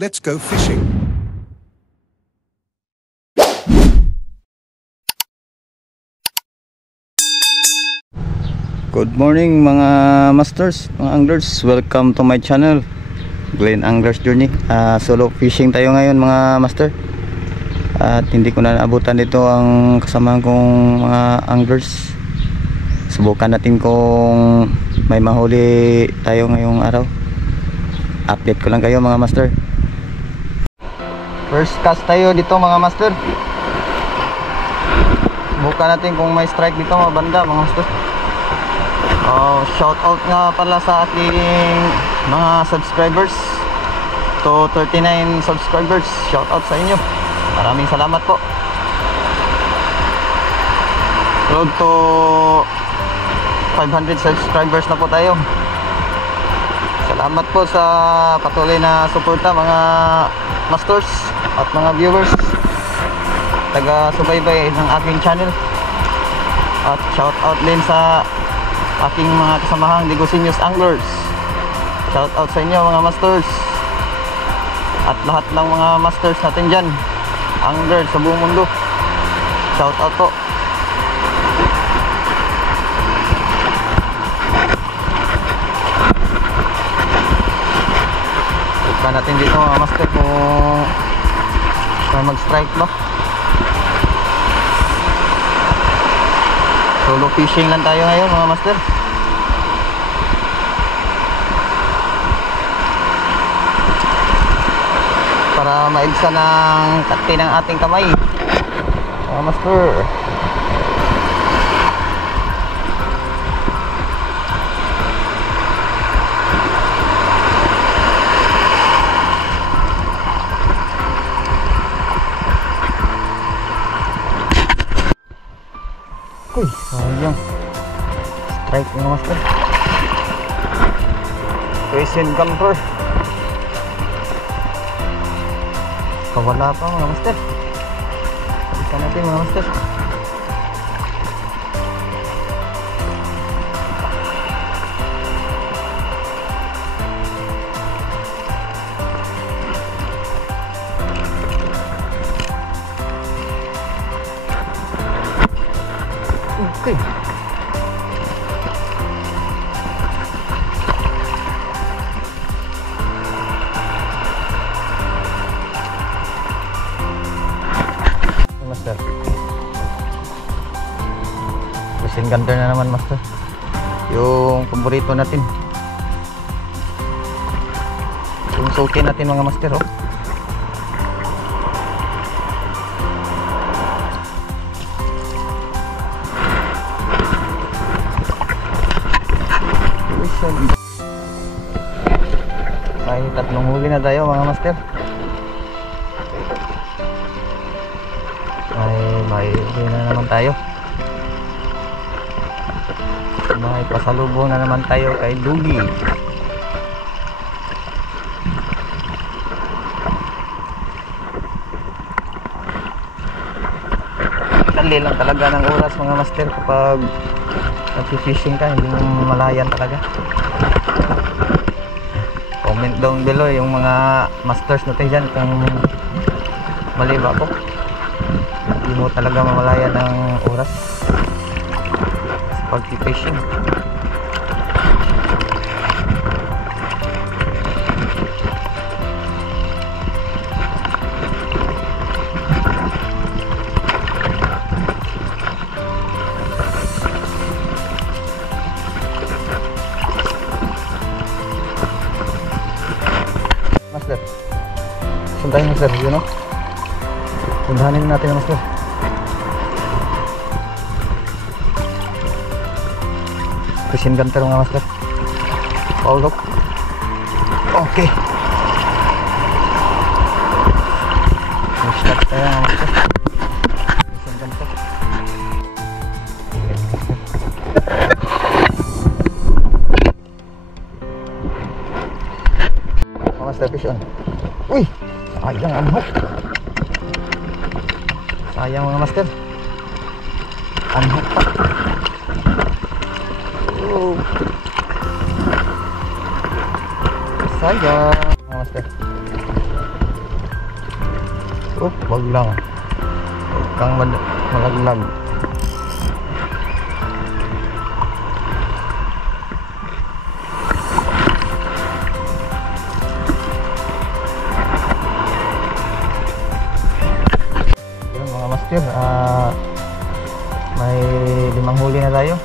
Let's go fishing. Good morning mga masters, mga anglers. Welcome to my channel, Glenn Anglers Journey. Solo fishing tayo ngayon mga master. At hindi ko na naabutan dito ang kasamahan kong mga anglers. Subukan natin kung may mahuli tayo ngayong araw. Update ko lang kayo mga master. First cast tayo dito mga master. Subukan natin kung may strike dito mga banda mga master. Shout out nga pala sa ating mga subscribers, to 39 subscribers. Shout out sa inyo, maraming salamat po. Road to 500 subscribers na po tayo. Salamat po sa patuloy na suporta mga masters at mga viewers, taga subaybay ng aking channel. At shout out din sa aking mga kasamahang Negosinius Anglers. Shout out sa inyo mga masters at lahat ng mga masters natin dyan, anglers sa buong mundo. Shout out po. Tignan natin dito mga master kung may mag strike ba. Solo fishing lang tayo ngayon mga master. Para maigsa ng takti ng ating kamay mga master. Uy, sayang. Strike mga master. Christian camper. Kawala pa mga master. Balikan natin mga master. Okay. Master, fishing gunter na naman master, yung paborito natin, yung suki natin mga master. May tatlong huli na tayo mga master. May huli na naman tayo. May pasalubong na naman tayo kay Dugi. Dali lang talaga ng oras mga master kapag nag-fishing ka, hindi mo malayan talaga. Comment down below yung mga masters natin dyan kung mali ba ako. Hindi mo talaga mamalayan ng oras sa pag-fishing. Master, sundahin mo sir, you know? Sundahanin natin master. Fishing gunter mga master. Hold up. Okay. Start tayo mga master. Fishing gunter. Master fish on. Uy! Sayang ang hook. Sayang mga master. Ang hook pa. Sayang mga master. Wag lang. Huwag kang malaglag. Yun mga master, may 5 huli na tayo.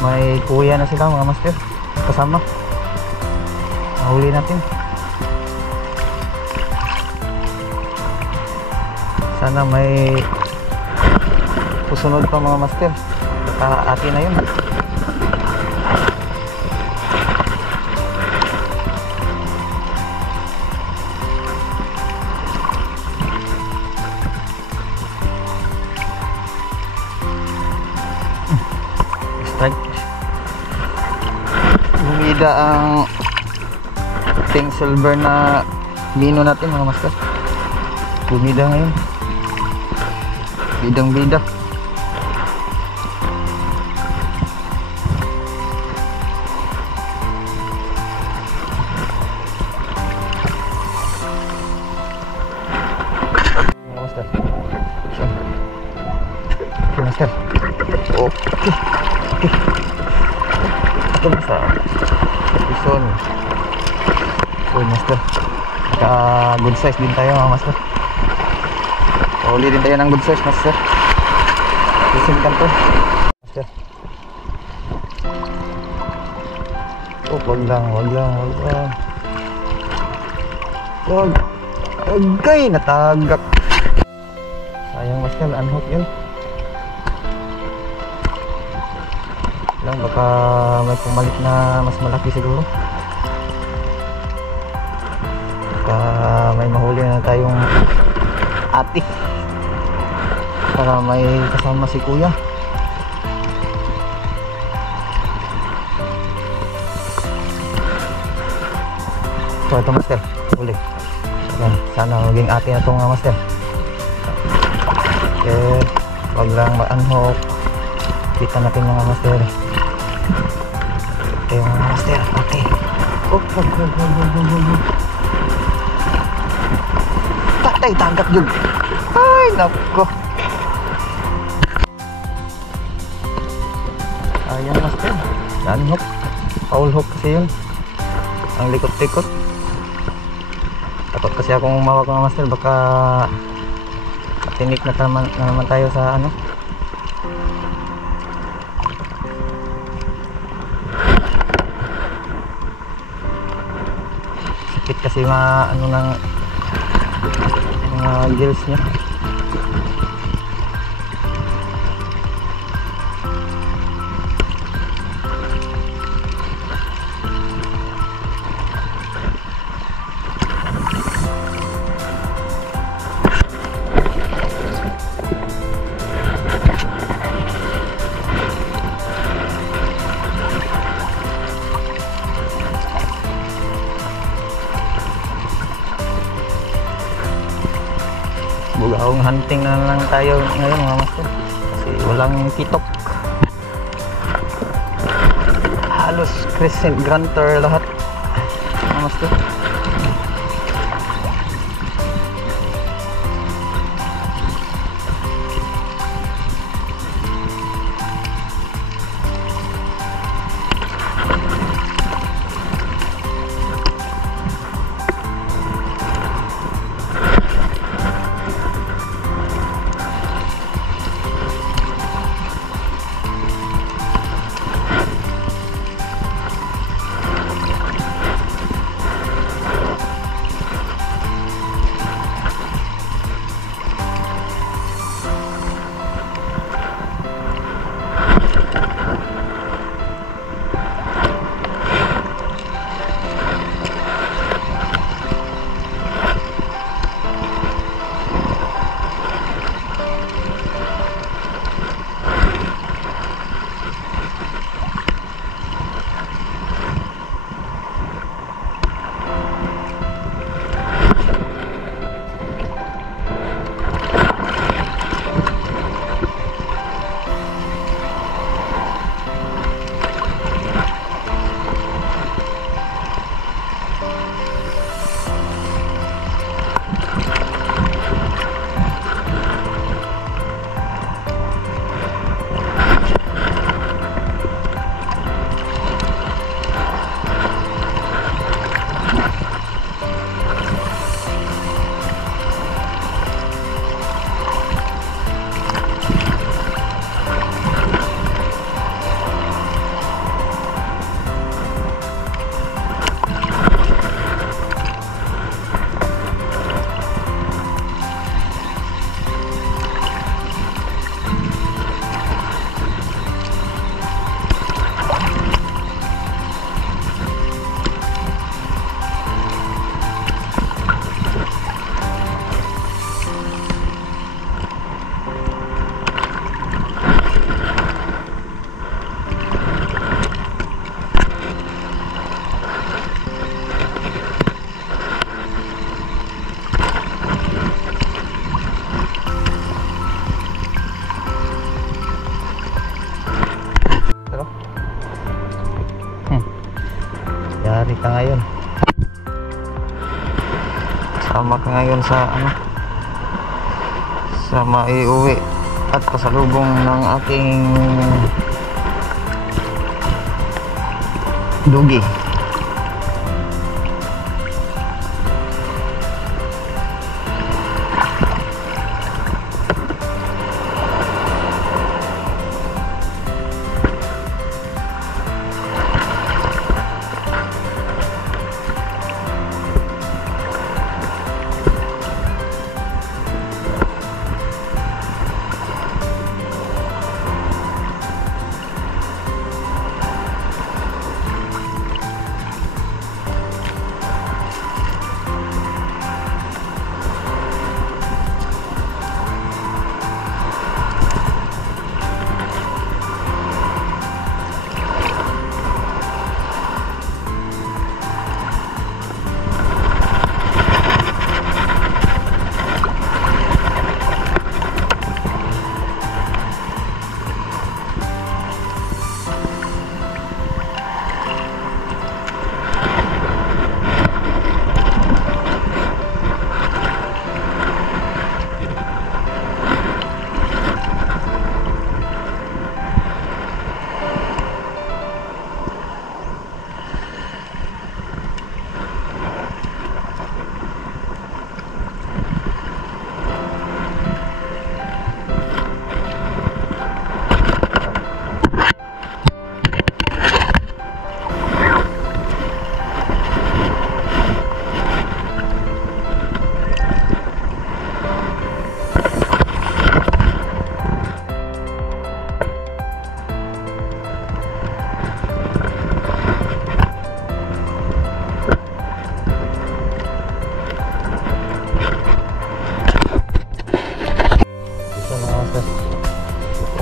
May kuya na sila mga master kasama. Mahuli natin. Sana may susunod pa mga master. Baka atin na yun. Strike. Bumida ang pink silver na mino natin mga master. Bumida ngayon. Bidang bida. Mga master. Okay master. Okay. Ito basta ison. Okay master. Good size din tayo mga master. Uli din tayo ng good size master. Ising kanto master. Wag lang. Agay, natagak. Sayang master, unhook yun lang. Baka may pumalit na mas malaki siguro. Baka may mahuli na tayong ati para may kasama si kuya. So ito master, huli. Yan, sana maging ati na ito nga master. Okay, wag lang ma-unhook. Kita natin mga master. Okay mga master, okay. Tatay, tagak yun. Ay, nako. Ayan master, unhook. Foul hook kasi yun. Ang likot-likot. Takot kasi akong umawak mga master. Baka tinik na naman tayo sa ano. Sakit kasi ano ng mga gills niya. Bugahong hunting na lang tayo ngayon mga master kasi walang kitok. Halos crescent grunter lahat mga master. Sama ka ngayon sa sa maiuwi at pasalubong ng aking dugi.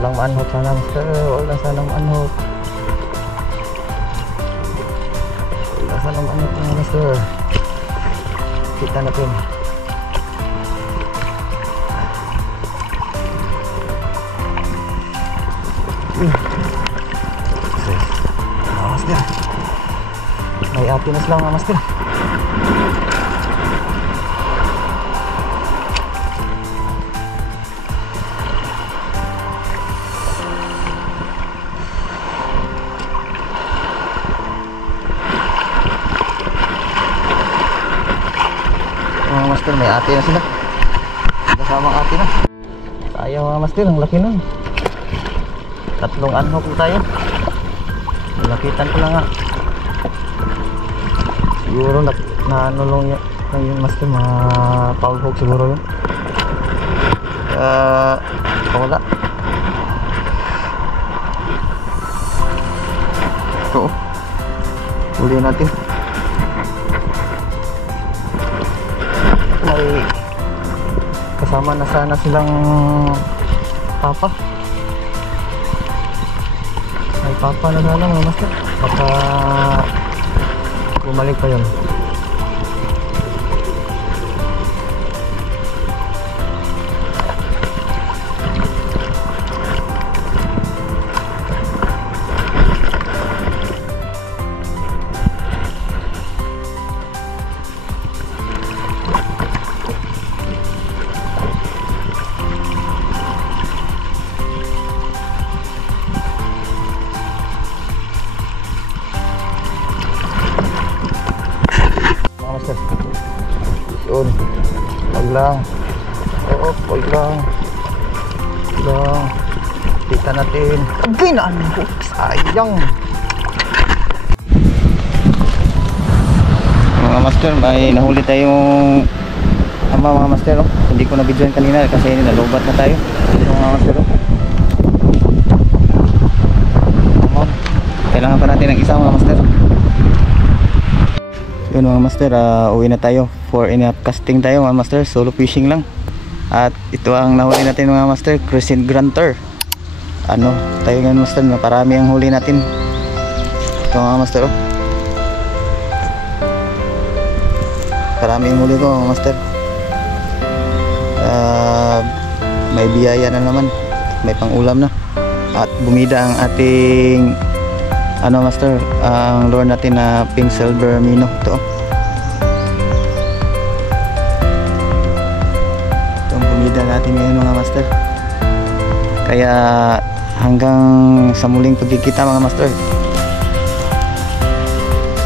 Walang manhok sana master, wala sana manhok. Wala sana manhok mga master. Kita natin. Mga master, may happiness lang mga master. Mga master, may ate na sila. Kasamang ate na. Sayang mga master, ang laki nun. Tatlong anhok tayo. Malakitan ko lang nga. Siguro nanulong lang yun master, mga foul hook siguro yun. Wala. Ito, huli natin. May kasama na sana silang papa. May papa na sana mga master. Baka bumalik pa yun. Yun, wag lang. Oo, wag lang. Kita natin. Ginaan ko, sayang. Mga master, may nahuli tayong mga master, oh. Hindi ko na-videoan kanina kasi nalubat na tayo. Ito mga master, oh. Kailangan pa natin ng isa mga master. Yun mga master, uwi na tayo. 4.5 casting tayo mga master, solo fishing lang. At ito ang nahuli natin mga master, crescent grantor. Ano tayo ngayon master, parami ang huli natin. Ito mga master, oh. Parami ang huli ko mga master. May biyaya na naman, may pang ulam na. At bumida ang ating master, ang lure natin na pink silver mino. Ito, natin ngayon mga master. Kaya hanggang sa muling pagkikita mga master.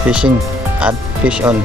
Fishing at fish on.